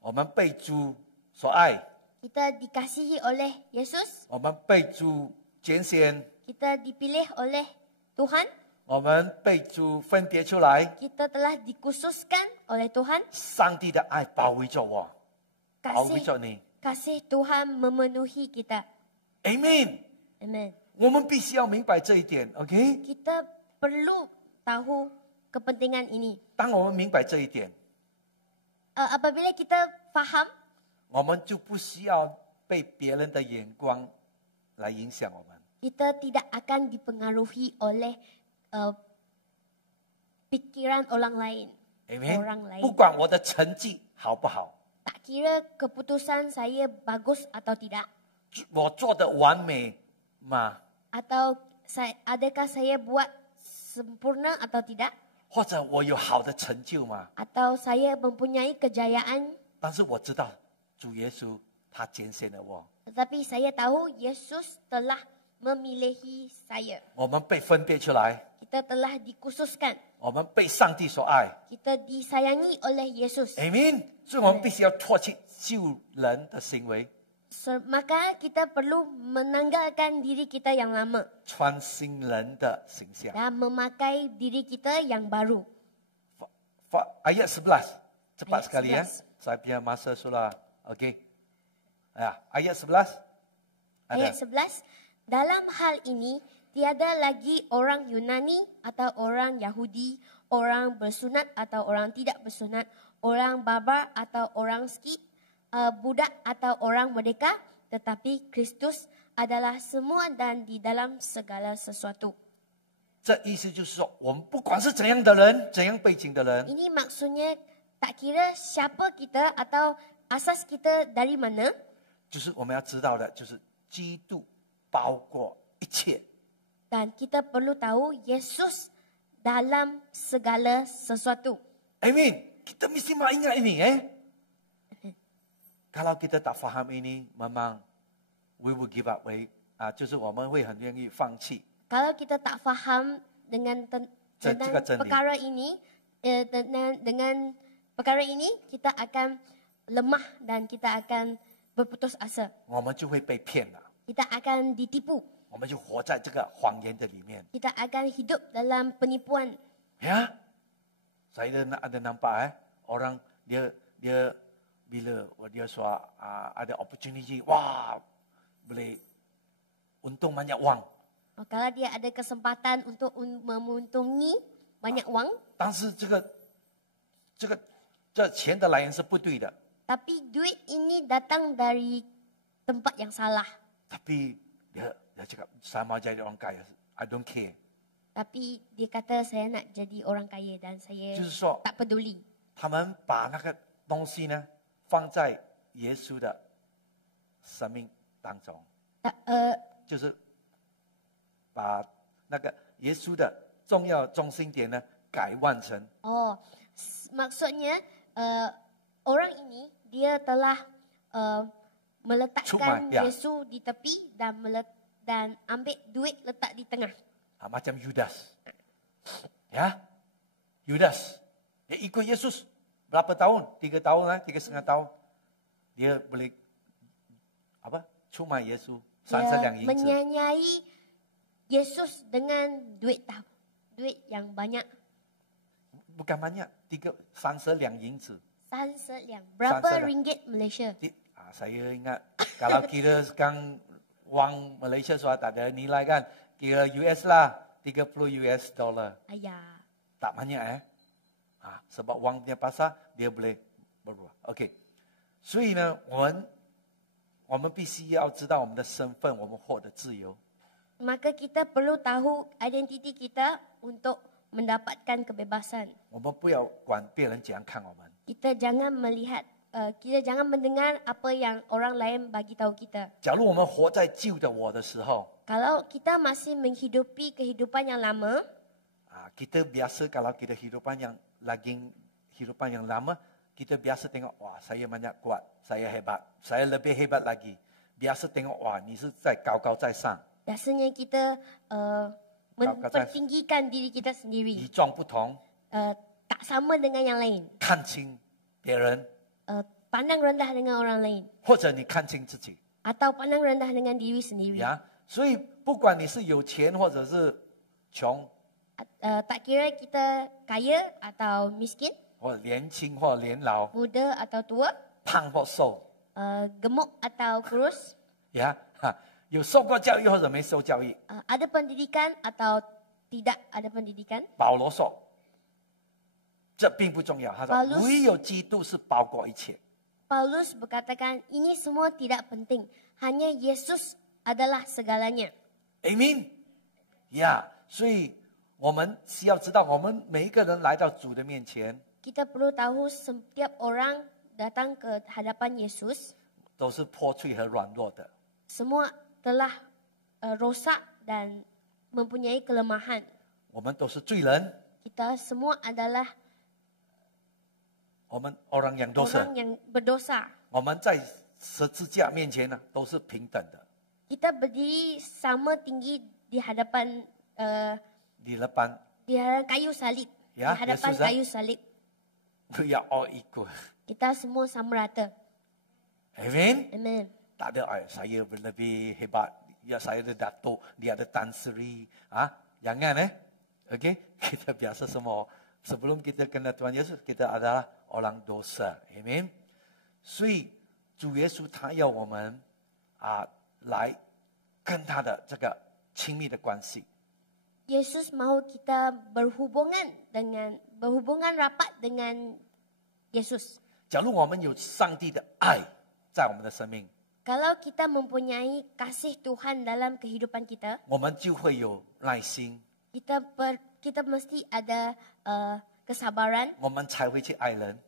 我们被主所爱， Kita dikasihi oleh Yesus. 我们被主拣选， Kita dipilih oleh Tuhan. 我们被主分别出来。 Kita telah dikhususkan oleh Tuhan. 上帝的爱包围着我，包围 Kasih, 着你。 kasih Tuhan memenuhi kita. Amen。 Amen. 我们必须要明白这一点 ，OK？ Kita perlu tahu kepentingan ini. 当我们明白这一点， Apabila kita faham, 我们就不需要被别人的眼光来影响我们。 kita tidak akan dipengaruhi oleh pikiran orang lain. Orang lain. 不管我的成绩好不好， Tak kira keputusan saya bagus atau tidak. 我做的完美吗？ Atau adakah saya buat sempurna atau tidak. 或者我有好的成就吗？ Atau saya mempunyai kejayaan. 但是我知道主耶稣他拣选了我， Tetapi saya tahu Yesus telah memilihi saya. 我们被分别出来， Kita telah dikhususkan. 我们被上帝所爱。 Kita disayangi oleh Yesus. Amen。所以我们必须要脱去救人的行为， Maka kita perlu menanggalkan diri kita yang lama 穿新人的形象。 dan memakai diri kita yang baru. Ayat 11. Cepat Ayat sekali 11. ya. Saya punya masa sudah. Okey. Ya, ayat 11. Ayat 11. Dalam hal ini, tiada lagi orang Yunani atau orang Yahudi, orang bersunat atau orang tidak bersunat, orang barbar atau orang Skit, budak atau orang merdeka, tetapi Kristus adalah semua dan di dalam segala sesuatu. 这意思就是说，我们不管是怎样的人，怎样背景的人， Ini maksudnya tak kira siapa kita atau asas kita dari mana, 就是我们要知道的，就是基督包括一切。 dan kita perlu tahu Yesus dalam segala sesuatu. Amin. Kita mesti mau ingat ini, Kalau kita tak faham ini, memang we will give up, 就是我们会很愿意放弃。 Kalau kita tak faham dengan Juga tentang jenis. perkara ini, dengan perkara ini kita akan lemah dan kita akan berputus asa. 我们就会被骗了， Kita akan ditipu. 我们就活在这个谎言的里面。 Kita akan hidup dalam penipuan. Ya, saya ada nampak orang dia bila dia soal ada opportunity, wah boleh untung banyak wang. Kalau dia ada kesempatan untuk memuntungi banyak wang, 但是这钱的来源是不对的， tapi duit ini datang dari tempat yang salah. tapi dia cakap saya mau jadi orang kaya, I don't care. Tapi dia kata saya nak jadi orang kaya dan saya 就是说 tak peduli. 他们把那个东西呢放在耶稣的生命当中，就是把那个耶稣的重要中心点呢改换成 Maksudnya orang ini dia telah meletakkan Cuma, ya. Yesus di tepi dan ambil duit letak di tengah. macam Yudas. Ya, Yudas. Dia ikut Yesus berapa tahun? 3 tahun 3,5 tahun. Dia boleh cuma Yesus Dia 32银子， menyanyai Yesus dengan duit yang banyak. bukan banyak, 32银子， 30 两. Berapa 30 ringgit Malaysia? Saya ingat kalau kira sekarang wang Malaysia sudah tak ada nilai kan, kira US lah 30 US dollar. Ayah. Tak banyak sebab wang punya pasar dia boleh berubah. OK， 所以呢，我们必须要知道我们的身份，我们获得自由。 Maka kita perlu tahu identiti kita untuk mendapatkan kebebasan. 我们不要管别人怎样看我们。 Kita jangan melihat, kita jangan mendengar apa yang orang lain bagi tahu kita. 假如我们活在旧的我的时候， Kalau kita masih menghidupi kehidupan yang lama, kita biasa kalau kita hidupan yang lama, kita biasa tengok, wah saya banyak kuat, saya hebat, saya lebih hebat lagi. Biasa tengok, wah你是在高高在上。 biasanya kita mempertinggikan diri kita 与 sendiri. 众不同， Tak sama dengan yang lain. 看清别人， Pandang rendah dengan orang lain. 或者你看清自己。 Atau pandang rendah dengan diri sendiri. 所以不管你是有钱或者是穷， Tak kira kita kaya atau miskin, 或年轻或年老， muda atau tua, 胖或瘦， gemuk atau kurus, 有受过教育或者没受教育。 ada pendidikan atau tidak ada pendidikan. 保罗说，这并不重要。他说 Paulus-， 唯有基督是包括一切。 Paulus berkatakan ini semua tidak penting. Hanya Yesus adalah segalanya. Amen。所以我们需要知道，我们每一个人来到主的面前， Kita perlu tahu setiap orang datang ke hadapan Yesus, 都是破碎和软弱的。 semua telah rosak dan mempunyai kelemahan. 我们都是罪人， Kita semua adalah 我们 orang yang dosa， orang yang berdosa. 我们在十字架面前呢，都是平等的。 Kita berdiri sama tinggi di hadapan 你的班 di hadapan kayu salib. Ya, Di hadapan Yesus, kayu salib. we are all equal。 Kita semua sama rata. Amen。 Amen. Tak ada saya lebih hebat, ya saya ada datuk, dia ada Tan Sri. Jangan Okey, kita biasa semua. Sebelum kita kenal Tuhan Yesus, kita adalah orang dosa. Amen. 所以主耶稣他要我们来跟他的这个亲密的关系。 Yesus mahu kita berhubungan rapat dengan Yesus. 假如我们有上帝的爱在我们的生命， Kalau kita mempunyai kasih Tuhan dalam kehidupan kita, 我们就会有耐心， kita mesti ada kesabaran. 我们才会去爱人。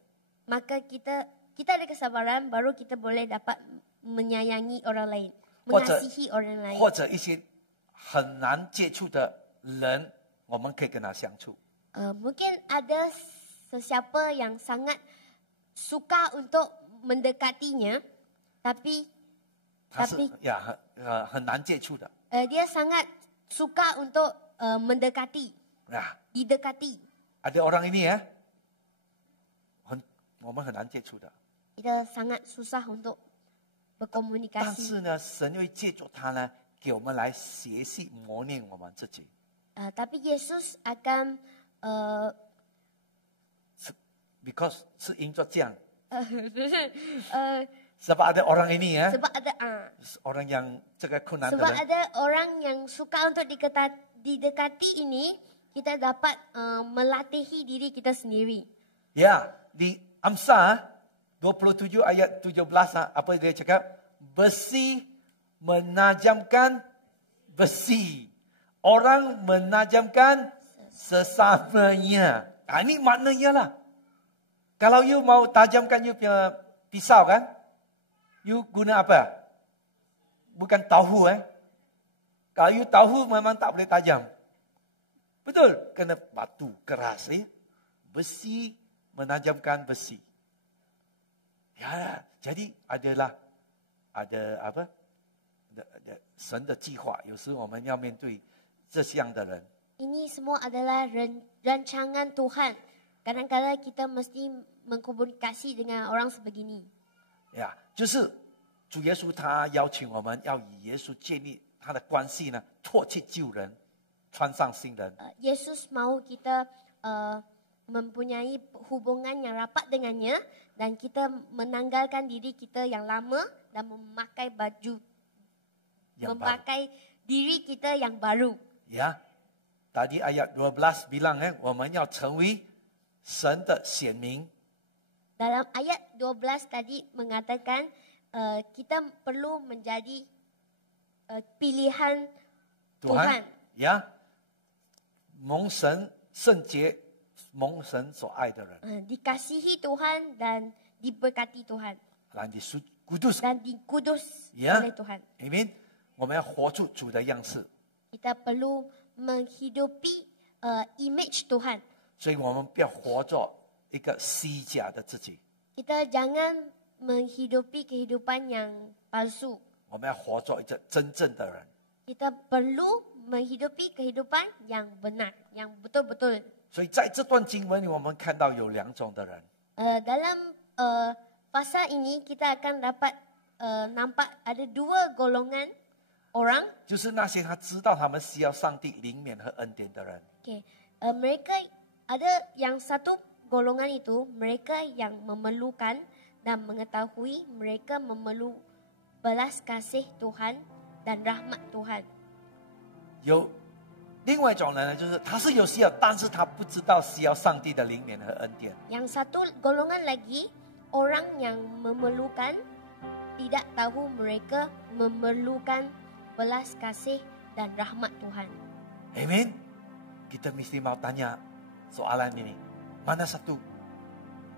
Maka kita ada kesabaran, baru kita boleh dapat menyayangi orang lain, 或者 mengasihi orang lain. 或者一些很难接触的人，我们可以跟他相处。 Mungkin ada sesiapa yang sangat suka untuk mendekatinya, tapi 他是很难接触的 dia sangat suka untuk mendekati, didekati. Ada orang ini我们很难接触的。 Kita sangat susah untuk 但 berkomunikasi. 是呢，神会借助他呢，给我们来学习磨练我们自己。 Tapi Yesus akan Because 是因着这样， sebab sebab ada orang ini ada orang yang 这个困难的 sebab 人， ada orang yang suka untuk didekati ini, kita dapat melatihi diri kita sendiri. di Amsal 27 ayat 17 apa dia cakap? Besi menajamkan besi. Orang menajamkan sesamanya. Ini maknanya lah. Kalau you mau tajamkan you punya pisau kan, you guna apa? Bukan tahu Kalau you tahu memang tak boleh tajam. Betul? Kena batu keras Besi menajamkan besi. Jadi ada 神的计划，有时我们要面对这样的人。 Ini semua adalah rancangan Tuhan. Kadang-kadang kita mesti mengkomunikasi dengan orang sebegini. 就是主耶稣他邀请我们要与耶稣建立他的关系呢，脱去旧人，穿上新人。 Yesus mahu kita mempunyai hubungan yang rapat dengannya dan kita menanggalkan diri kita yang lama dan memakai baju Yang memakai diri kita yang baru. Ya, tadi ayat 12 bilang 我们要成为神的显明。 Dalam ayat 12 tadi mengatakan kita perlu menjadi pilihan Tuhan. 呀，蒙神圣洁，蒙神所爱的人， Dikasihi Tuhan dan diberkati Tuhan 来你属kudus， dan dikudus Ya. oleh Tuhan. Amen。我们要活出主的样式， Kita perlu menghidupi image Tuhan. 所以我们不要活做一个虚假的自己， Kita jangan menghidupi kehidupan yang palsu. 我们要活做一个真正的人。 Kita perlu menghidupi kehidupan yang benar, yang betul-betul. 所以在这段经文里，我们看到有两种的人， Dalam pasal ini kita akan dapat nampak ada dua golongan orang. 就是那些他知道他们需要上帝灵免和恩典的人， Okay. Mereka ada yang satu golongan itu mereka yang memerlukan dan mengetahui mereka memerlu belas kasih Tuhan dan rahmat Tuhan. 有另外一种人呢，就是他是有需要，但是他不知道需要上帝的灵免和恩典。 Yang satu golongan lagi orang yang memerlukan tidak tahu mereka memerlukan belas kasih dan rahmat Tuhan. Amen. Kita mesti mau tanya soalan ini. Mana satu?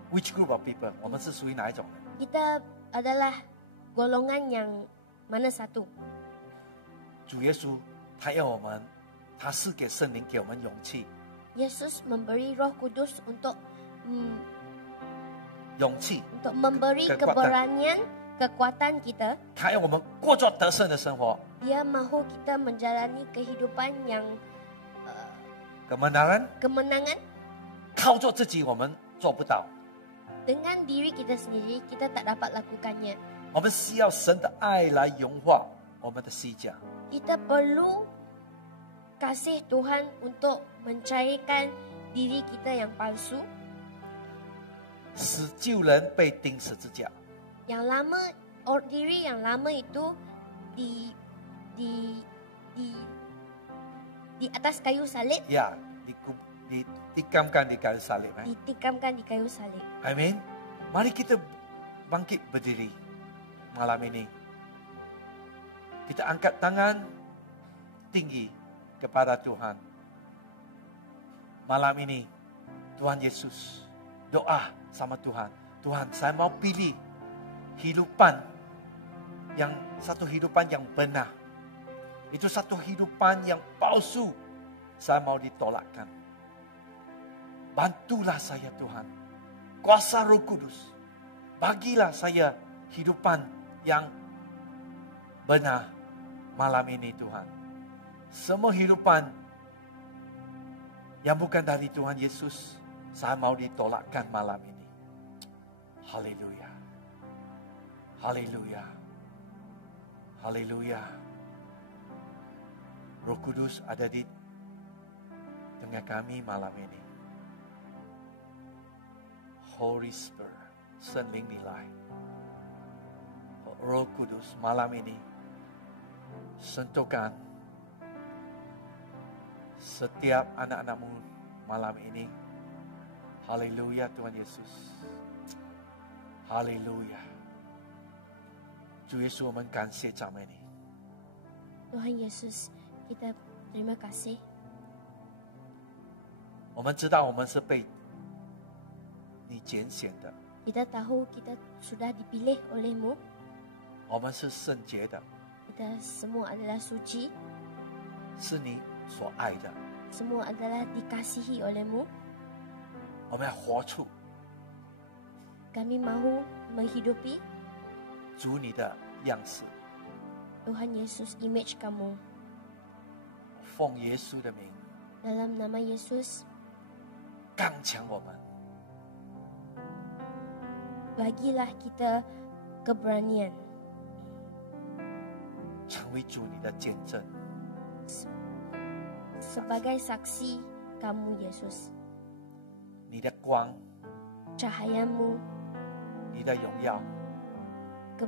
Which group of people? 我们是属于哪一种人？ Kita adalah golongan yang mana satu? 主耶稣他要我们，他是给圣灵给我们勇气， Yesus memberi Roh Kudus untuk 勇气。 memberi keberanian, kekuatan kita. 他要我们过着得胜的生活。 Dia mahu kita menjalani kehidupan yang kebenaran kemenangan. 靠着自己我们做不到， Dengan diri kita sendiri kita tak dapat lakukannya. 我们需要神的爱来融化我们的虚假。 Kita perlu kasih Tuhan untuk mencairkan diri kita yang palsu. 使旧人被钉十字架， Yang lama, diri yang lama itu di atas kayu salib, 呀，dikamkan di kayu salib. ditikamkan di kayu salib. Amin. Mari kita bangkit berdiri malam ini. Kita angkat tangan tinggi kepada Tuhan. Malam ini, Tuhan Yesus, doa sama Tuhan. Tuhan, saya mau pilih satu hidupan yang benar. Itu satu hidupan yang palsu. Saya mau ditolakkan. Bantulah saya Tuhan. Kuasa Roh Kudus. Bagilah saya hidupan yang benar malam ini Tuhan. Semua hidupan yang bukan dari Tuhan Yesus, saya mau ditolakkan malam ini. Haleluya. Haleluya. Haleluya. Roh Kudus ada di tengah kami malam ini. Holy Spirit, 圣灵你来。Roh Kudus malam ini sentuhkan setiap anak-anakmu malam ini. Haleluya Tuhan Yesus. Haleluya. 主耶稣，我们感谢赞美你。 Tuhan Yesus, kita terima kasih. 我们知道我们是被你拣选的， Kita tahu kita sudah dipilih oleh-Mu. 我们是圣洁的， Kita semua adalah suci. 是你所爱的。 Semua adalah dikasihi oleh-Mu. 我们要活出 Kami mahu menghidupi 主你的样式， Tuhan Yesus, image Kamu. 奉耶稣的名 Dalam nama Yesus, 刚强我们， bagilah kita keberanian 成为主你的见证。 sebagai saksi Kamu Yesus. 你的光， cahayamu, 你的荣耀， ke,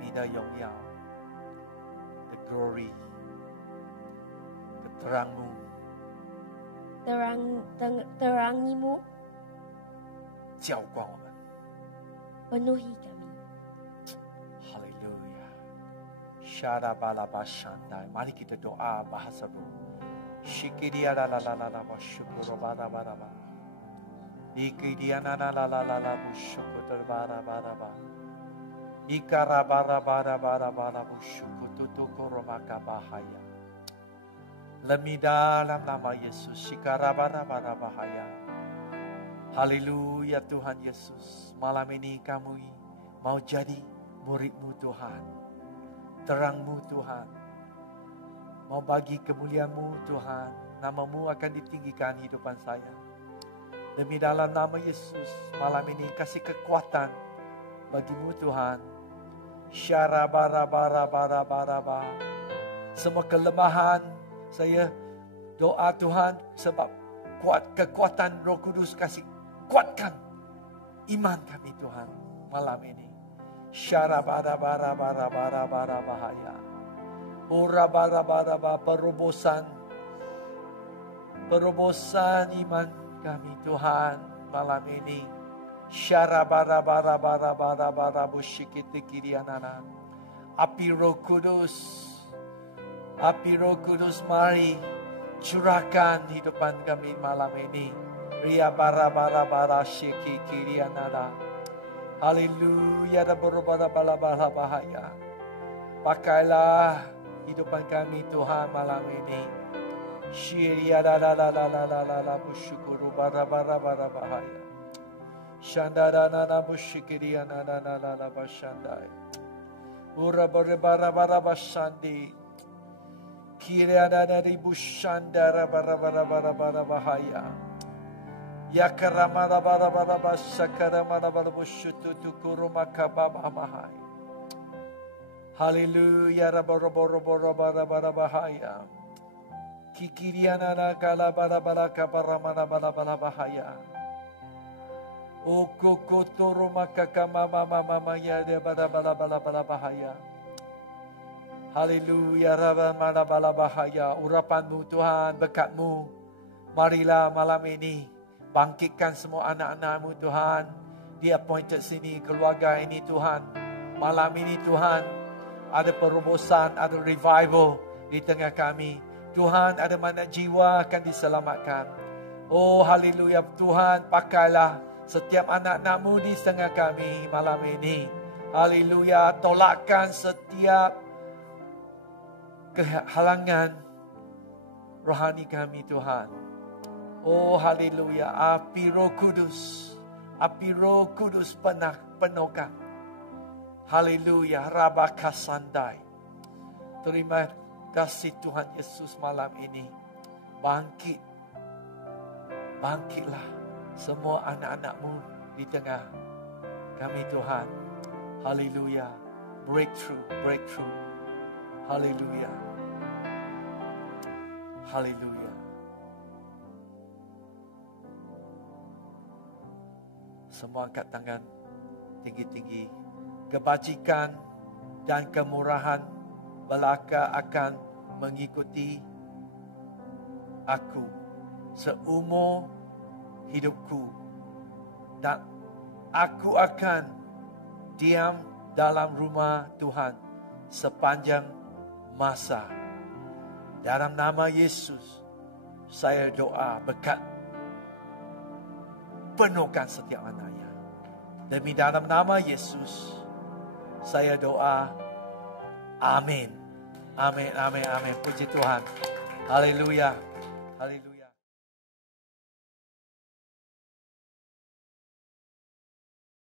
你的荣耀，the glory， keterangmu， terangimu 浇灌我们。 penuhi kami. Haleluya. Syarabalabashandai. Mari kita doa bahasa roh. Shikiria la la la la la syukur bara bara bara. Ikidia na la la la la la syukur bara bara bara. Ikara bara bara bara bara syukur tutukoro maka bahaya. Demi dalam nama Yesus, shikara bara bara bahaya. Haleluya Tuhan Yesus. Malam ini kami mau jadi murid-Mu Tuhan. Terang-Mu Tuhan. Mau bagi kemuliaan-Mu Tuhan. Nama-Mu akan ditinggikan hidupan saya. Demi dalam nama Yesus. Malam ini kasih kekuatan bagi-Mu Tuhan. Syarabarabarabarabaraba. Semua kelemahan saya doa Tuhan sebab kekuatan Roh Kudus kasih kuatkan iman kami Tuhan malam ini. Syarabarabarabarabarabahaya. Urabarabaraba perobosan iman kami Tuhan malam ini. Syarabarabarabarabarabarabushikitikidianana. Api Roh Kudus mari curahkan hidupan kami malam ini. Ria bara bara bara shiki kirianada. Haleluya da bara bara bara bahaya. Pakailah hidupan kami Tuhan malam ini. Syiria la la la la la la la la busyukuru bara bara bara bahaya. Shandara na na bushikiriya na na na la la bashandai. Ura bara bara bara bashandi. Kiria na na ribushandara bara bara bara bara bahaya. Yakaramara bara bara basakaramara bara bushutu kuruma kababa mahai. Haleluya rabara bara bara bara bara bahaya. Kikiriana na kala bara bara kabaramana bara bara bahaya. Oko kotoro makakama mama mama ya de bara bara bara bara bahaya. Haleluya rabana bara bahaya. Urapan-Mu Tuhan, berkat-Mu. Marilah malam ini bangkitkan semua anak-anak-Mu Tuhan. Di appointed sini, keluarga ini Tuhan. Malam ini Tuhan, ada perobosan, ada revival di tengah kami. Tuhan, ada mana jiwa akan diselamatkan. Oh haleluya Tuhan, pakailah setiap anak-anak-Mu di tengah kami malam ini. Haleluya, tolakkan setiap kehalangan rohani kami Tuhan. Oh haleluya, api Roh Kudus penuhkan. Haleluya, Rabakasandai. Terima kasih Tuhan Yesus malam ini. Bangkitlah semua anak-anak-Mu di tengah kami Tuhan. Haleluya, breakthrough. Haleluya. Semua angkat tangan tinggi-tinggi. Kebajikan dan kemurahan belaka akan mengikuti aku seumur hidupku. Dan aku akan diam dalam rumah Tuhan sepanjang masa. Dalam nama Yesus, saya doa berkat penuhkan setiap anaknya. Demi dalam nama Yesus, saya doa. Amin. Puji Tuhan. Haleluya.